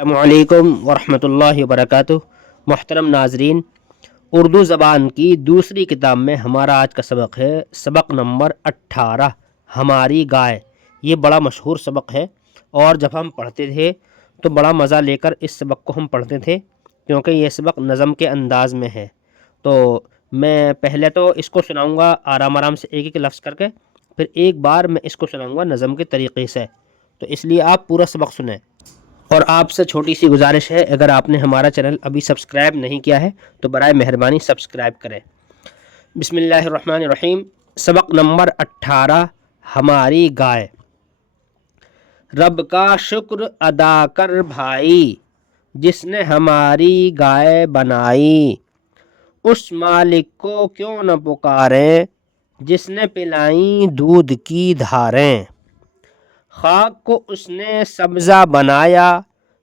السلام علیکم ورحمۃ اللہ وبرکاتہ۔ محترم ناظرین، اردو زبان کی دوسری کتاب میں ہمارا آج کا سبق ہے سبق نمبر 18، ہماری گائے۔ یہ بڑا مشہور سبق ہے اور جب ہم پڑھتے تھے تو بڑا مزہ لے کر اس سبق کو ہم پڑھتے تھے، کیونکہ یہ سبق نظم کے انداز میں ہے۔ تو میں پہلے تو اس کو سناؤں گا آرام آرام سے ایک ایک لفظ کر کے، پھر ایک بار میں اس کو سناؤں گا نظم کے طریقے سے، تو اس لیے آپ پورا سبق سنیں۔ اور آپ سے چھوٹی سی گزارش ہے، اگر آپ نے ہمارا چینل ابھی سبسکرائب نہیں کیا ہے تو برائے مہربانی سبسکرائب کریں۔ بسم اللہ الرحمن الرحیم۔ سبق نمبر 18، ہماری گائے۔ رب کا شکر ادا کر بھائی، جس نے ہماری گائے بنائی، اس مالک کو کیوں نہ پکاریں، جس نے پلائیں دودھ کی دھاریں۔ خاک کو اس نے سبزہ بنایا،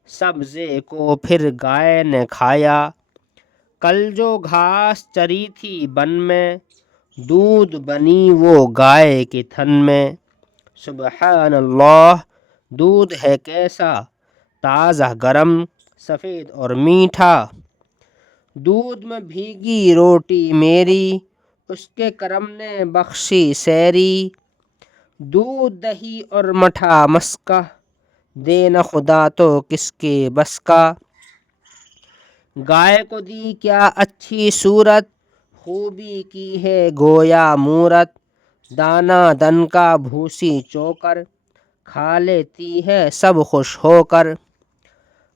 سبزے کو پھر گائے نے کھایا۔ کل جو گھاس چری تھی بن میں، دودھ بنی وہ گائے کے تھن میں۔ سبحان اللہ، دودھ ہے کیسا تازہ گرم، سفید اور میٹھا۔ دودھ میں بھیگی روٹی میری، اس کے کرم نے بخشی سیری۔ دودھ دہی اور مٹھا مسکہ، دے نہ خدا تو کس کے بس کا۔ گائے کو دی کیا اچھی صورت، خوبی کی ہے گویا مورت۔ دانہ دن کا بھوسی چوکر، کھا لیتی ہے سب خوش ہو کر۔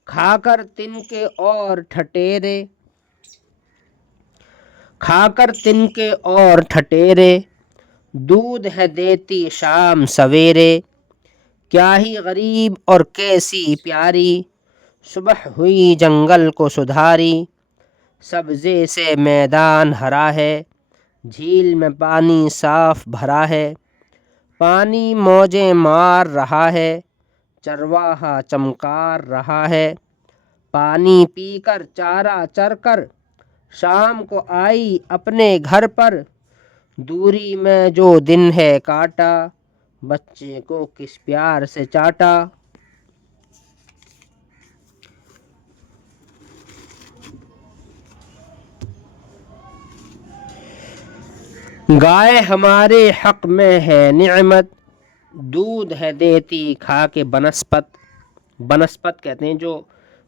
کھا کر تنکے اور ٹھٹیرے، دودھ ہے دیتی شام سویرے۔ کیا ہی غریب اور کیسی پیاری، صبح ہوئی جنگل کو سدھاری۔ سبزے سے میدان ہرا ہے، جھیل میں پانی صاف بھرا ہے۔ پانی موجیں مار رہا ہے، چرواہا چمکار رہا ہے۔ پانی پی کر چارہ چر کر، شام کو آئی اپنے گھر پر۔ دوری میں جو دن ہے کاٹا، بچے کو کس پیار سے چاٹا۔ گائے ہمارے حق میں ہے نعمت، دودھ ہے دیتی کھا کے بنسپت۔ بنسپت کہتے ہیں جو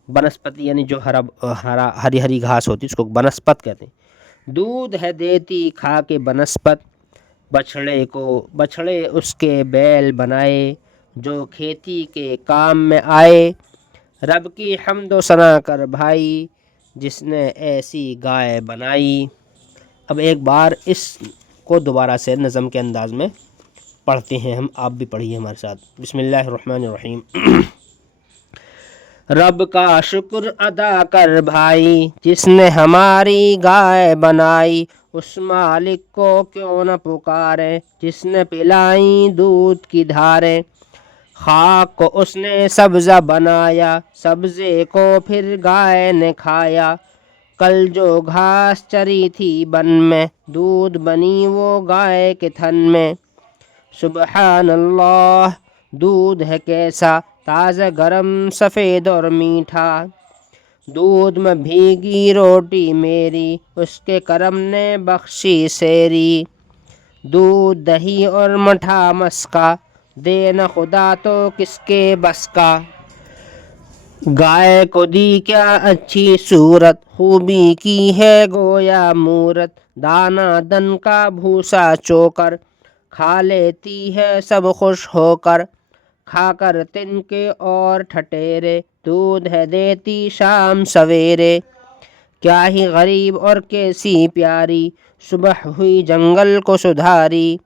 بنسپتی یعنی جو ہری ہری گھاس ہوتی ہے، اس کو بنسپت کہتے ہیں۔ دودھ ہے دیتی کھا کے بنسپت، بچھڑے اس کے بیل بنائے، جو کھیتی کے کام میں آئے۔ رب کی حمد و ثنا کر بھائی، جس نے ایسی گائے بنائی۔ اب ایک بار اس کو دوبارہ سے نظم کے انداز میں پڑھتے ہیں ہم، آپ بھی پڑھیے ہمارے ساتھ۔ بسم اللہ الرحمن الرحیم۔ رب کا شکر ادا کر بھائی، جس نے ہماری گائے بنائی، اس مالک کو کیوں نہ پکاریں، جس نے پلائیں دودھ کی دھاریں۔ خاک کو اس نے سبزہ بنایا، سبزے کو پھر گائے نے کھایا۔ کل جو گھاس چری تھی بن میں، دودھ بنی وہ گائے کے تھن میں۔ سبحان اللہ، دودھ ہے کیسا تازہ گرم، سفید اور میٹھا۔ دودھ میں بھیگی روٹی میری، اس کے کرم نے بخشی سیری۔ دودھ دہی اور مٹھا مسکہ، دے نہ خدا تو کس کے بس کا۔ گائے کو دی کیا اچھی صورت، خوبی کی ہے گویا مورت۔ دانہ دن کا بھوسا چوکر، کھا لیتی ہے سب خوش ہو کر۔ کھا کر تنکے اور ٹھٹیرے، دودھ ہے دیتی شام سویرے۔ کیا ہی غریب اور کیسی پیاری، صبح ہوئی جنگل کو سدھاری۔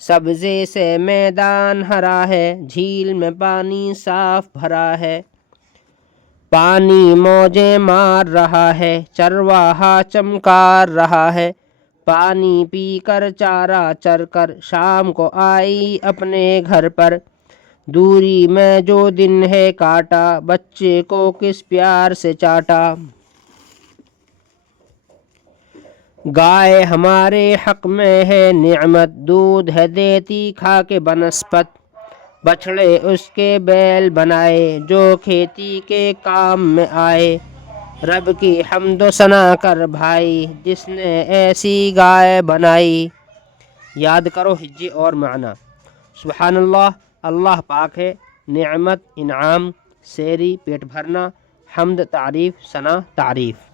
سبزے سے میدان ہرا ہے، جھیل میں پانی صاف بھرا ہے۔ پانی موجیں مار رہا ہے، چرواہا چمکار رہا ہے۔ پانی پی کر چارہ چر کر، شام کو آئی اپنے گھر پر۔ دوری میں جو دن ہے کاٹا، بچے کو کس پیار سے چاٹا۔ گائے ہمارے حق میں ہے نعمت، دودھ ہے دیتی کھا کے بنسپت۔ بچھڑے اس کے بیل بنائے جو کھیتی کے کام میں آئے، رب کی حمد و ثنا کر بھائی جس نے ایسی گائے بنائی۔ یاد کرو ہجے اور معنی۔ سبحان اللہ، اللہ پاک ہے، نعمت انعام، سیری پیٹ بھرنا، حمد تعریف، ثنا تعریف۔